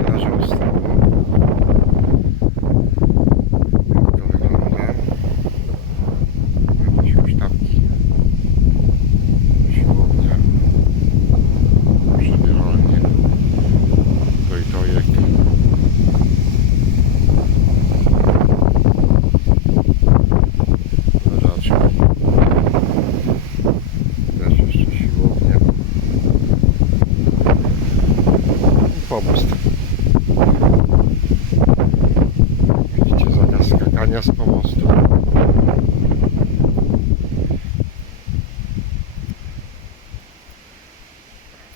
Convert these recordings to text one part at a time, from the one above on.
Na razie I Pomust. Widzicie zakaz skakania z pomostu.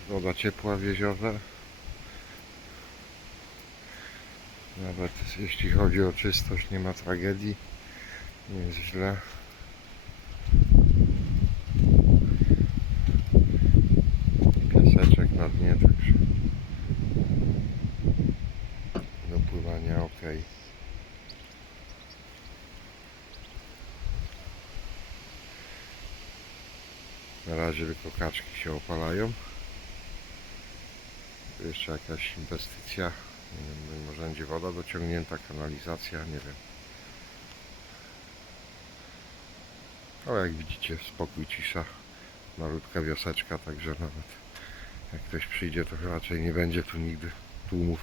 Woda ciepła w jeziorze. Nawet jeśli chodzi o czystość nie ma tragedii. Nie jest źle. Piaseczek na dnie także pływania ok. Na razie tylko kaczki się opalają. Jeszcze jakaś inwestycja. Nie wiem, może będzie woda dociągnięta, kanalizacja, nie wiem. Ale jak widzicie, spokój, cisza, malutka wioseczka, także nawet jak ktoś przyjdzie, to raczej nie będzie tu nigdy tłumów